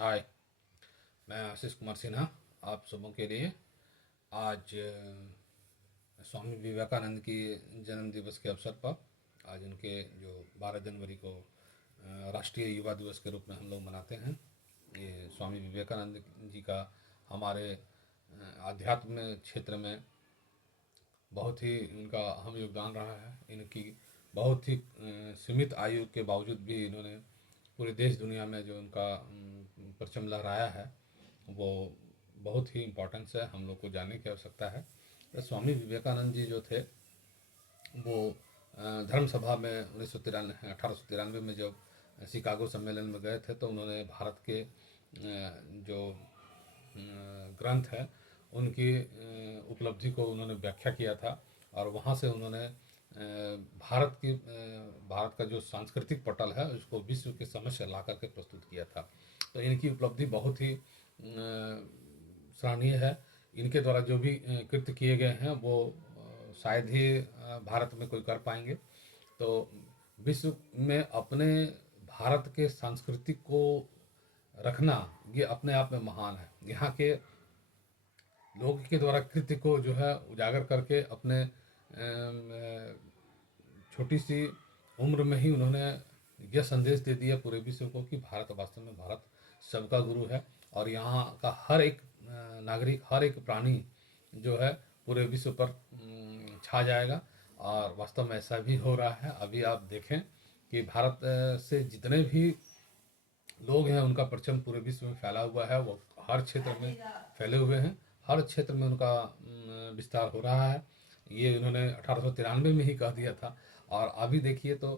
हाय। मैं आशीष कुमार सिन्हा आप सबों के लिए आज स्वामी विवेकानंद की जन्म दिवस के अवसर पर आज उनके जो 12 जनवरी को राष्ट्रीय युवा दिवस के रूप में हम लोग मनाते हैं। ये स्वामी विवेकानंद जी का हमारे आध्यात्म क्षेत्र में बहुत ही उनका अहम योगदान रहा है। इनकी बहुत ही सीमित आयु के बावजूद भी इन्होंने पूरे देश दुनिया में जो उनका परचम लहराया है वो बहुत ही इम्पोर्टेंस है, हम लोग को जानने की आवश्यकता है। तो स्वामी विवेकानंद जी जो थे वो धर्म सभा में 1893 में जब शिकागो सम्मेलन में गए थे तो उन्होंने भारत के जो ग्रंथ है उनकी उपलब्धि को उन्होंने व्याख्या किया था। और वहाँ से उन्होंने भारत का जो सांस्कृतिक पटल है उसको विश्व के समक्ष ला करके प्रस्तुत किया था। तो इनकी उपलब्धि बहुत ही सराहनीय है। इनके द्वारा जो भी कृत्य किए गए हैं वो शायद ही भारत में कोई कर पाएंगे। तो विश्व में अपने भारत के सांस्कृतिक को रखना ये अपने आप में महान है। यहाँ के लोगों के द्वारा कृत्य को जो है उजागर करके अपने छोटी सी उम्र में ही उन्होंने यह संदेश दे दिया पूरे विश्व को कि भारत वास्तव में भारत सबका गुरु है और यहाँ का हर एक नागरिक, हर एक प्राणी जो है पूरे विश्व पर छा जाएगा। और वास्तव में ऐसा भी हो रहा है। अभी आप देखें कि भारत से जितने भी लोग हैं उनका परचम पूरे विश्व में फैला हुआ है। वो हर क्षेत्र में फैले हुए हैं, हर क्षेत्र में उनका विस्तार हो रहा है। ये उन्होंने 1893 में ही कह दिया था और अभी देखिए तो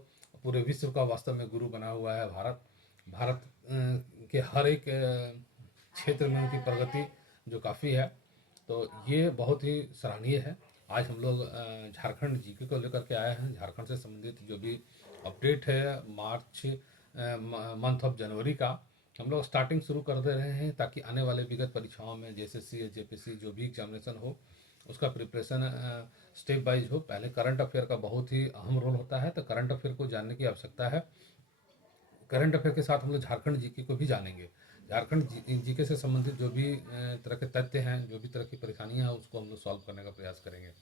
पूरे विश्व का वास्तव में गुरु बना हुआ है भारत। भारत के हर एक क्षेत्र में उनकी प्रगति जो काफ़ी है। तो ये बहुत ही सराहनीय है। आज हम लोग झारखंड जीके को लेकर के आए हैं। झारखंड से संबंधित जो भी अपडेट है मार्च मंथ ऑफ जनवरी का हम लोग स्टार्टिंग शुरू कर दे रहे हैं ताकि आने वाले विगत परीक्षाओं में जेएसएससी या जेपीसी जो भी एग्जामिनेशन हो उसका प्रिपरेशन स्टेप वाइज हो। पहले करंट अफेयर का बहुत ही अहम रोल होता है, तो करंट अफेयर को जानने की आवश्यकता है। करंट अफेयर के साथ हम लोग झारखंड जीके को भी जानेंगे। झारखंड जीके से संबंधित जो भी तरह के तथ्य हैं, जो भी तरह की परेशानियां हैं उसको हम लोग सॉल्व करने का प्रयास करेंगे।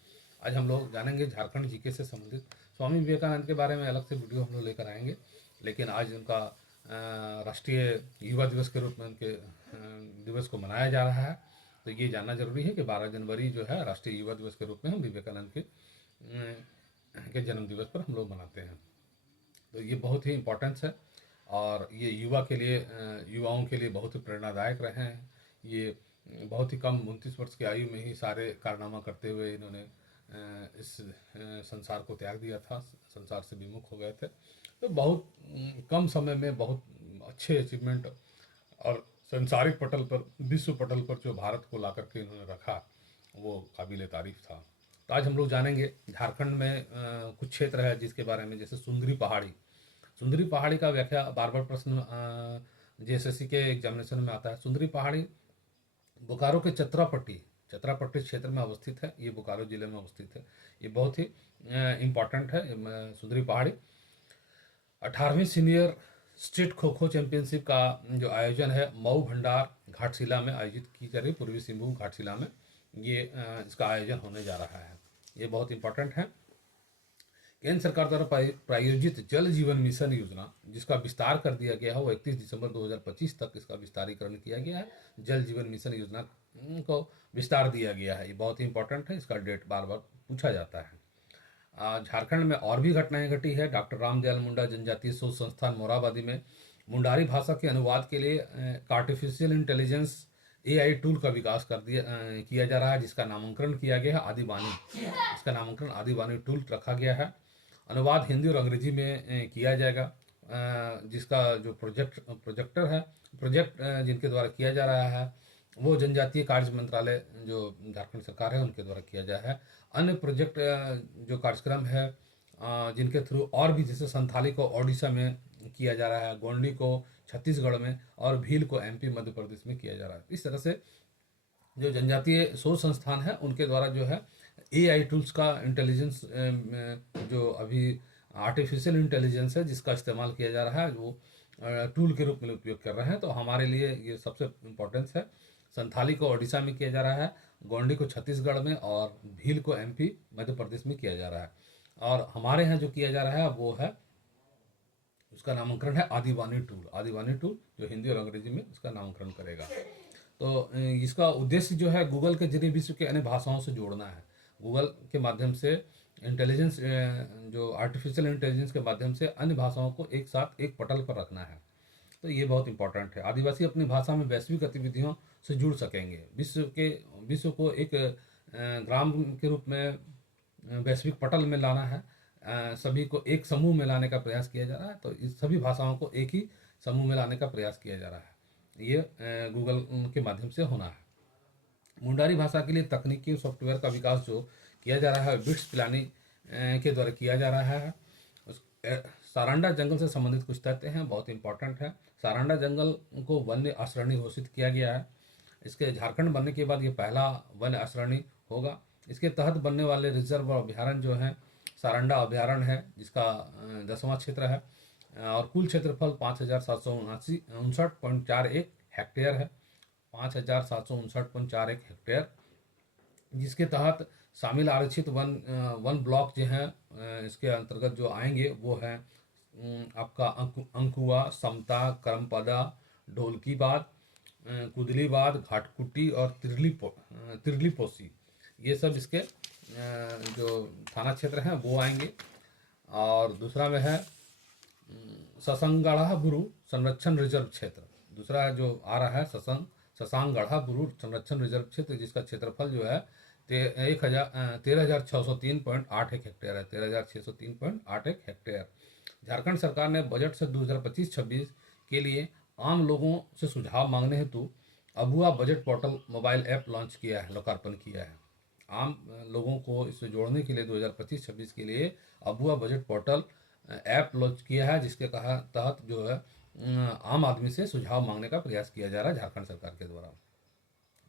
आज हम लोग जानेंगे झारखंड जीके से संबंधित। स्वामी विवेकानंद के बारे में अलग से वीडियो हम लोग लेकर आएंगे, लेकिन आज उनका राष्ट्रीय युवा दिवस के रूप में उनके दिवस को मनाया जा रहा है। तो ये जानना जरूरी है कि 12 जनवरी जो है राष्ट्रीय युवा दिवस के रूप में हम विवेकानंद के जन्म दिवस पर हम लोग मनाते हैं। तो ये बहुत ही इम्पोर्टेंस है और ये युवाओं के लिए बहुत ही प्रेरणादायक रहे हैं। ये बहुत ही कम 29 वर्ष की आयु में ही सारे कारनामा करते हुए इन्होंने इस संसार को त्याग दिया था, संसार से विमुख हो गए थे। तो बहुत कम समय में बहुत अच्छे अचीवमेंट और संसारिक पटल पर, विश्व पटल पर जो भारत को ला करके इन्होंने रखा वो काबिल तारीफ था। तो आज हम लोग जानेंगे झारखंड में कुछ क्षेत्र है जिसके बारे में, जैसे सुंदरी पहाड़ी। सुंदरी पहाड़ी का व्याख्या बार बार प्रश्न जेएसएससी के एग्जामिनेशन में आता है। सुंदरी पहाड़ी बोकारो के चतरापट्टी क्षेत्र में अवस्थित है। ये बोकारो जिले में अवस्थित है। ये बहुत ही इम्पॉर्टेंट है। सुंदरी पहाड़ी 18वीं senior state kho kho championship का जो आयोजन है मऊ भंडार घाटशिला में आयोजित की जा रही, पूर्वी सिंहभूम घाटशिला में ये इसका आयोजन होने जा रहा है। ये बहुत इंपॉर्टेंट है। केंद्र सरकार द्वारा प्रायोजित जल जीवन मिशन योजना जिसका विस्तार कर दिया गया है वो 31 दिसंबर 2025 तक इसका विस्तारीकरण किया गया है। जल जीवन मिशन योजना को विस्तार दिया गया है। ये बहुत ही इंपॉर्टेंट है, इसका डेट बार बार पूछा जाता है। झारखंड में और भी घटनाएं घटी है। डॉक्टर रामदयाल मुंडा जनजातीय शोध संस्थान मोराबादी में मुंडारी भाषा के अनुवाद के लिए आर्टिफिशियल इंटेलिजेंस एआई टूल का विकास किया जा रहा है, जिसका नामांकन किया गया है आदिबानी। इसका नामांकन आदिबानी टूल रखा गया है। अनुवाद हिंदी और अंग्रेजी में किया जाएगा। जिसका जो प्रोजेक्ट जिनके द्वारा किया जा रहा है वो जनजातीय कार्य मंत्रालय जो झारखंड सरकार है उनके द्वारा किया जाए है। अन्य प्रोजेक्ट जो कार्यक्रम है जिनके थ्रू और भी, जैसे संथाली को ओडिशा में किया जा रहा है, गोंडी को छत्तीसगढ़ में और भील को एमपी मध्य प्रदेश में किया जा रहा है। इस तरह से जो जनजातीय शोध संस्थान है उनके द्वारा जो है एआई टूल्स का इंटेलिजेंस, जो अभी आर्टिफिशियल इंटेलिजेंस है जिसका इस्तेमाल किया जा रहा है, वो टूल के रूप में उपयोग कर रहे हैं। तो हमारे लिए ये सबसे इम्पोर्टेंस है। संथाली को उड़ीसा में किया जा रहा है, गोंडी को छत्तीसगढ़ में और भील को एमपी मध्य प्रदेश में किया जा रहा है। और हमारे यहाँ जो किया जा रहा है वो है, उसका नामकरण है आदिवानी टूल। आदिवानी टूल जो हिंदी और अंग्रेजी में उसका नामकरण करेगा। तो इसका उद्देश्य जो है गूगल के जरिए विश्व के अन्य भाषाओं से जोड़ना है। गूगल के माध्यम से इंटेलिजेंस, जो आर्टिफिशियल इंटेलिजेंस के माध्यम से अन्य भाषाओं को एक साथ एक पटल पर रखना है। तो ये बहुत इंपॉर्टेंट है। आदिवासी अपनी भाषा में वैश्विक गतिविधियों से जुड़ सकेंगे। विश्व को एक ग्राम के रूप में वैश्विक पटल में लाना है। सभी को एक समूह में लाने का प्रयास किया जा रहा है। तो इस सभी भाषाओं को एक ही समूह में लाने का प्रयास किया जा रहा है। ये गूगल के माध्यम से होना है। मुंडारी भाषा के लिए तकनीकी सॉफ्टवेयर का विकास जो किया जा रहा है बिट्स पिलानी के द्वारा किया जा रहा है। सारंडा जंगल से संबंधित कुछ तथ्य हैं, बहुत इंपॉर्टेंट है। सारंडा जंगल को वन्य आश्रयणी घोषित किया गया है। इसके झारखंड बनने के बाद ये पहला वन्य आश्रयणी होगा। इसके तहत बनने वाले रिजर्व और अभ्यारण्य जो हैं, सारंडा अभ्यारण्य है जिसका 10वां क्षेत्र है, और कुल क्षेत्रफल 5,759.41 हेक्टेयर है। 5,759.41 हेक्टेयर, जिसके तहत शामिल आरक्षित वन ब्लॉक जो हैं इसके अंतर्गत जो आएंगे वो हैं आपका अंकुआ, समता, करमपदा, ढोलकीबाद, कुदलीबाद, घाटकुटी और तिरलीपोसी, ये सब इसके जो थाना क्षेत्र हैं वो आएंगे। और दूसरा में है ससंगढ़ा बुरु संरक्षण रिजर्व क्षेत्र। दूसरा जो आ रहा है ससांगढ़ा बुरु संरक्षण रिजर्व क्षेत्र, जिसका क्षेत्रफल जो है 13,603.81 हेक्टेयर है। 13,603.81 हेक्टेयर। झारखंड सरकार ने बजट से 2025-26 के लिए आम लोगों से सुझाव मांगने हेतु Abua budget portal mobile app launch किया है, लोकार्पण किया है। आम लोगों को इससे जोड़ने के लिए 2025-26 के लिए Abua budget portal app launch किया है, जिसके तहत जो है आम आदमी से सुझाव मांगने का प्रयास किया जा रहा है झारखंड सरकार के द्वारा।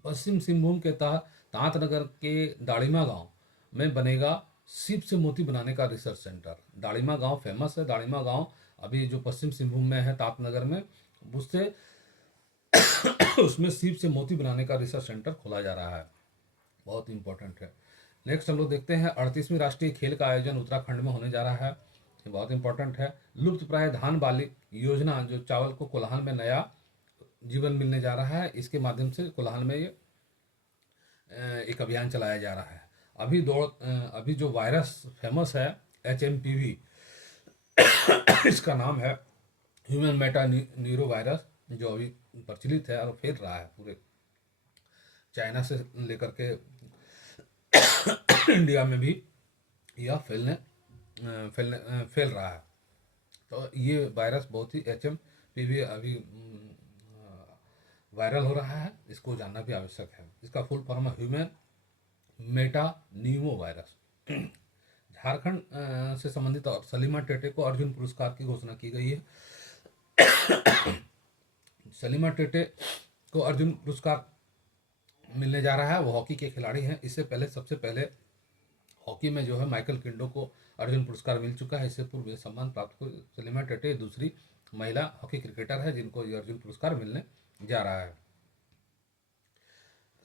पश्चिम सिंहभूम के तहत तांतनगर के दाड़ीमा गांव में बनेगा सीप से मोती बनाने का रिसर्च सेंटर। दाड़ीमा गांव फेमस है। दाड़ीमा गांव अभी जो पश्चिम सिंहभूम में है, तांतनगर में, उससे उसमें सीप से मोती बनाने का रिसर्च सेंटर खोला जा रहा है। बहुत इंपॉर्टेंट है। नेक्स्ट हम लोग देखते हैं 38वीं राष्ट्रीय खेल का आयोजन उत्तराखंड में होने जा रहा है। ये बहुत इंपॉर्टेंट है। लुप्त प्राय धान बाली योजना, जो चावल को कोल्हान में नया जीवन मिलने जा रहा है, इसके माध्यम से कोल्हान में ये एक अभियान चलाया जा रहा है। अभी जो वायरस फेमस है HMPV, इसका नाम है ह्यूमन मेटा न्यूरो वायरस, जो अभी प्रचलित है और फैल रहा है पूरे चाइना से लेकर के इंडिया में भी यह फैल रहा है। तो ये वायरस बहुत ही HMPV अभी वायरल हो रहा है, इसको जानना भी आवश्यक है। इसका फुल फॉर्म है human Meta Numa virus. Jharkhand से संबंधित और सलीमा टेटे को अर्जुन पुरस्कार की घोषणा की गई है। सलीमा टेटे को अर्जुन पुरस्कार मिलने जा रहा है। वो हॉकी के खिलाड़ी हैं। सबसे पहले हॉकी में जो है माइकल किंडो को अर्जुन पुरस्कार मिल चुका है। इससे पूर्व सम्मान प्राप्त हुई सलीमा टेटे दूसरी महिला हॉकी क्रिकेटर है जिनको ये अर्जुन पुरस्कार मिलने जा रहा है।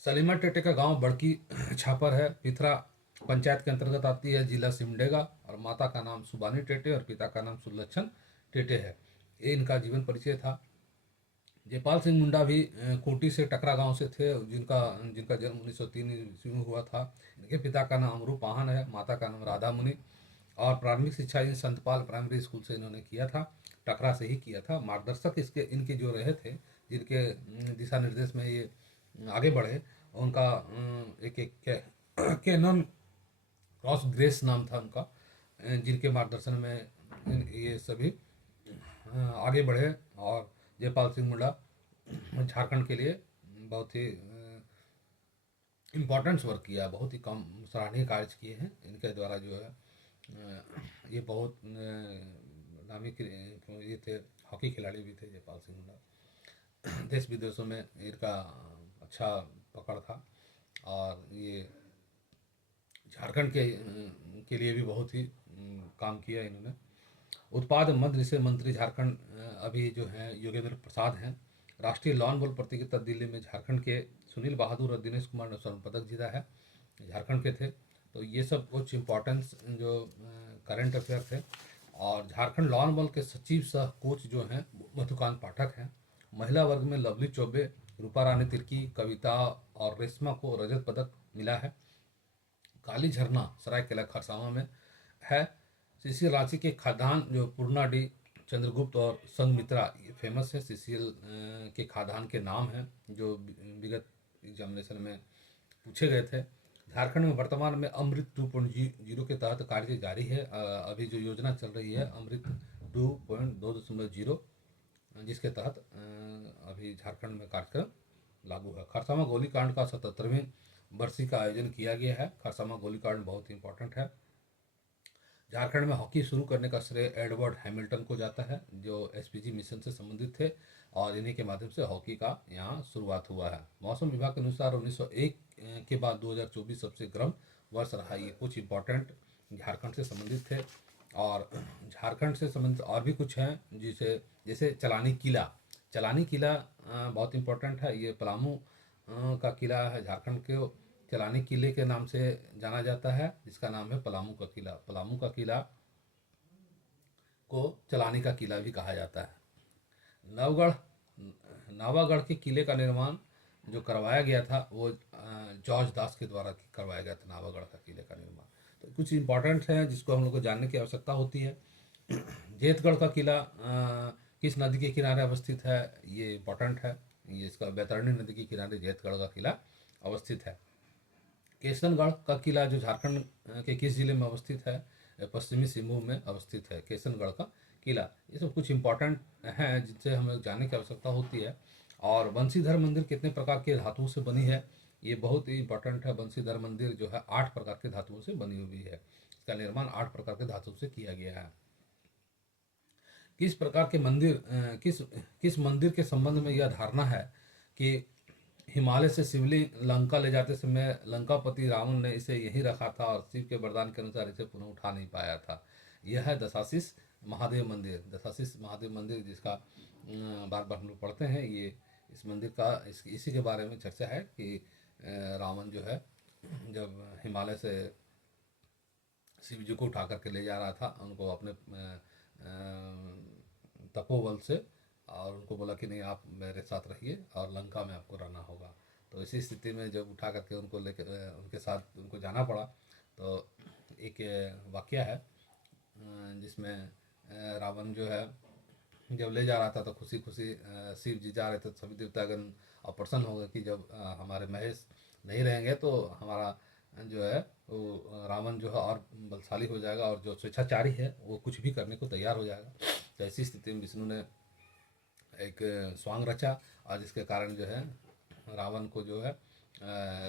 सलीमा टेटे का गांव बड़की छापर है, पिथरा पंचायत के अंतर्गत आती है, जिला सिमडेगा, और माता का नाम सुबानी टेटे और पिता का नाम सुलक्षण टेटे है। ये इनका जीवन परिचय था। जयपाल सिंह मुंडा भी कोटी से टकरा गांव से थे, जिनका जन्म 1903 ईस्वी में हुआ था। इनके पिता का नाम अमरू पाहन है, माता का नाम राधा मुनि, और प्राथमिक शिक्षा संतपाल प्राइमरी स्कूल से इन्होंने किया था, टकरा से ही किया था। मार्गदर्शक इनके जो रहे थे, जिनके दिशा निर्देश में ये आगे बढ़े, उनका एक कैनन क्रॉस ग्रेस नाम था उनका, जिनके मार्गदर्शन में ये सभी आगे बढ़े। और जयपाल सिंह मुंडा झारखंड के लिए बहुत ही इम्पोर्टेंस वर्क किया, बहुत ही कम सराहनीय कार्य किए हैं इनके द्वारा। जो है ये बहुत नामी ये थे, हॉकी खिलाड़ी भी थे जयपाल सिंह मुंडा। देश विदेशों में इनका अच्छा पकड़ था, और ये झारखंड के लिए भी बहुत ही काम किया इन्होंने। उत्पाद मंत्री से मंत्री झारखंड अभी जो है योगेंद्र प्रसाद हैं। राष्ट्रीय लॉन बॉल प्रतियोगिता दिल्ली में झारखंड के सुनील बहादुर और दिनेश कुमार ने स्वर्ण पदक जीता है, झारखंड के थे। तो ये सब कुछ इम्पोर्टेंस जो करंट अफेयर थे। और झारखंड लॉन बॉल के सचिव सह कोच जो हैं मधुकांत पाठक हैं। महिला वर्ग में लवली चौबे, रूपा रानी तिर्की, कविता और रेशमा को रजत पदक मिला है। काली झरना सरायकेला खरसावां में है। सीसीएल रांची के खादान जो पूर्णाडी, चंद्रगुप्त और संघमित्रा ये फेमस है। सीसीएल के खादान के नाम हैं जो विगत एग्जामिनेशन में पूछे गए थे। झारखंड में वर्तमान में अमृत 2.0 के तहत कार्य जारी है। अभी जो योजना चल रही है अमृत 2.2.0, जिसके तहत अभी झारखंड में कार्यक्रम लागू है। खरसावां गोलीकांड का 77वीं बरसी का आयोजन किया गया है। खरसावां गोलीकांड बहुत इंपॉर्टेंट है। झारखंड में हॉकी शुरू करने का श्रेय एडवर्ड हैमिल्टन को जाता है, जो एसपीजी मिशन से संबंधित थे और इन्हीं के माध्यम से हॉकी का यहाँ शुरुआत हुआ है। मौसम विभाग के अनुसार 1901 के बाद 2024 सबसे गर्म वर्ष रहा। ये कुछ इंपॉर्टेंट झारखंड से संबंधित थे। और झारखंड से संबंधित और भी कुछ हैं जिसे जैसे चलानी किला। चलानी किला बहुत इंपॉर्टेंट है। ये पलामू का किला है। झारखंड के चलानी किले के नाम से जाना जाता है, जिसका नाम है पलामू का किला। पलामू का किला को चलानी का किला भी कहा जाता है। नवगढ़ नावागढ़ के किले का निर्माण जो करवाया गया था वो जॉर्ज दास के द्वारा करवाया गया था, नावागढ़ का किले का निर्माण। तो कुछ इंपॉर्टेंट है जिसको हम लोग को जानने की आवश्यकता होती है। जेतगढ़ का किला किस नदी के किनारे अवस्थित है, ये इंपॉर्टेंट है। ये इसका बैतरणी नदी के किनारे जेतगढ़ का किला अवस्थित है। केसनगढ़ का किला जो झारखंड के किस जिले में अवस्थित है, पश्चिमी सिंहभूम में अवस्थित है केसनगढ़ का किला। ये सब कुछ इंपॉर्टेंट हैं जिनसे हमें जानने की आवश्यकता होती है। और बंसीधर मंदिर कितने प्रकार के धातुओं से बनी है, ये बहुत ही इंपॉर्टेंट है। बंसीधर मंदिर जो है 8 प्रकार के धातुओं से बनी हुई है। इसका निर्माण 8 प्रकार के धातुओं से किया गया है। किस प्रकार के मंदिर किस मंदिर के संबंध में यह धारणा है कि हिमालय से शिवलिंग लंका ले जाते समय लंकापति रावण ने इसे यहीं रखा था और शिव के वरदान के अनुसार इसे पुनः उठा नहीं पाया था। यह है दशाशीष महादेव मंदिर। दशाशीष महादेव मंदिर जिसका बार बार हम लोग पढ़ते हैं। ये इस मंदिर का इसी के बारे में चर्चा है कि रावण जो है जब हिमालय से शिव जी को उठा करके ले जा रहा था, उनको अपने तपोबल से, और उनको बोला कि नहीं आप मेरे साथ रहिए और लंका में आपको रहना होगा। तो इसी स्थिति में जब उठा करके उनको लेकर उनके साथ उनको जाना पड़ा। तो एक वाकया है जिसमें रावण जो है जब ले जा रहा था तो खुशी खुशी शिव जी जा रहे थे। सभी देवतागण और प्रसन्न हो गए कि जब हमारे महेश नहीं रहेंगे तो हमारा जो है वो रावण जो है और बलशाली हो जाएगा और जो स्वेच्छाचारी है वो कुछ भी करने को तैयार हो जाएगा। तो ऐसी स्थिति में विष्णु ने एक स्वांग रचा और जिसके कारण जो है रावण को जो है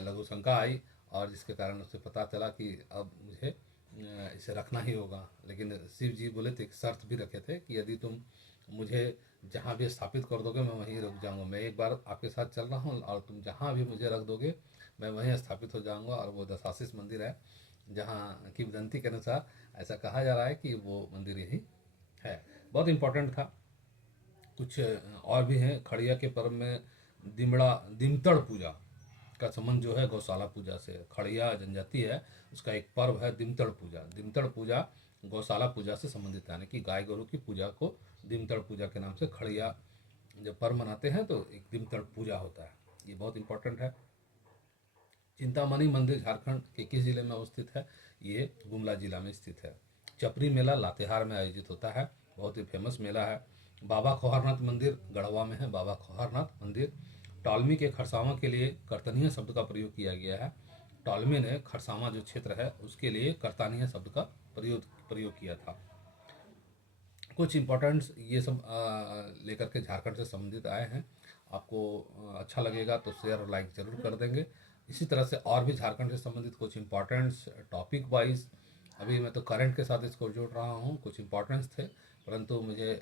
लघु शंका आई और जिसके कारण उसे पता चला कि अब मुझे इसे रखना ही होगा। लेकिन शिव जी बोले थे, एक शर्त भी रखे थे कि यदि तुम मुझे जहाँ भी स्थापित कर दोगे मैं वहीं रुक जाऊँगा। मैं एक बार आपके साथ चल रहा हूँ और तुम जहाँ भी मुझे रख दोगे मैं वहीं स्थापित हो जाऊँगा। और वो दशाशीष मंदिर है जहाँ किंवदंती के अनुसार ऐसा कहा जा रहा है कि वो मंदिर यही है। बहुत इंपॉर्टेंट था। कुछ और भी हैं। खड़िया के पर्व में दिमतड़ पूजा का संबंध जो है गौशाला पूजा से। खड़िया जनजाति है, उसका एक पर्व है दिमतड़ पूजा। दिमतड़ पूजा गौशाला पूजा से संबंधित है, यानी कि गाय गोरु की पूजा को दिमतड़ पूजा के नाम से खड़िया जब पर्व मनाते हैं तो एक दिमतड़ पूजा होता है। ये बहुत इंपॉर्टेंट है। चिंतामणि मंदिर झारखंड के किस जिले में अवस्थित है, ये गुमला जिला में स्थित है। चपरी मेला लातेहार में आयोजित होता है, बहुत ही फेमस मेला है। बाबा खोहारनाथ मंदिर गढ़वा में है। बाबा खोहारनाथ मंदिर टॉलमी के खरसावां के लिए कर्तनीय शब्द का प्रयोग किया गया है। टॉलमी ने खरसावां जो क्षेत्र है उसके लिए कर्तानीय शब्द का प्रयोग किया था। कुछ इम्पोर्टेंट्स ये सब लेकर के झारखंड से संबंधित आए हैं। आपको अच्छा लगेगा तो शेयर और लाइक ज़रूर कर देंगे। इसी तरह से और भी झारखंड से संबंधित कुछ इम्पोर्टेंट्स टॉपिक वाइज, अभी मैं तो करंट के साथ इसको जोड़ रहा हूँ। कुछ इम्पोर्टेंट्स थे परंतु मुझे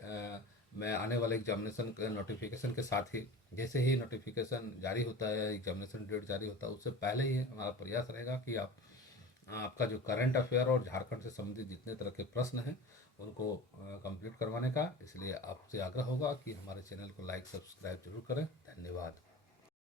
मैं आने वाले एग्जामिनेशन के नोटिफिकेशन के साथ ही, जैसे ही नोटिफिकेशन जारी होता है, एग्जामिनेशन डेट जारी होता है, उससे पहले ही हमारा प्रयास रहेगा कि आपका जो करंट अफेयर और झारखंड से संबंधित जितने तरह के प्रश्न हैं उनको कंप्लीट करवाने का। इसलिए आपसे आग्रह होगा कि हमारे चैनल को लाइक सब्सक्राइब जरूर करें। धन्यवाद।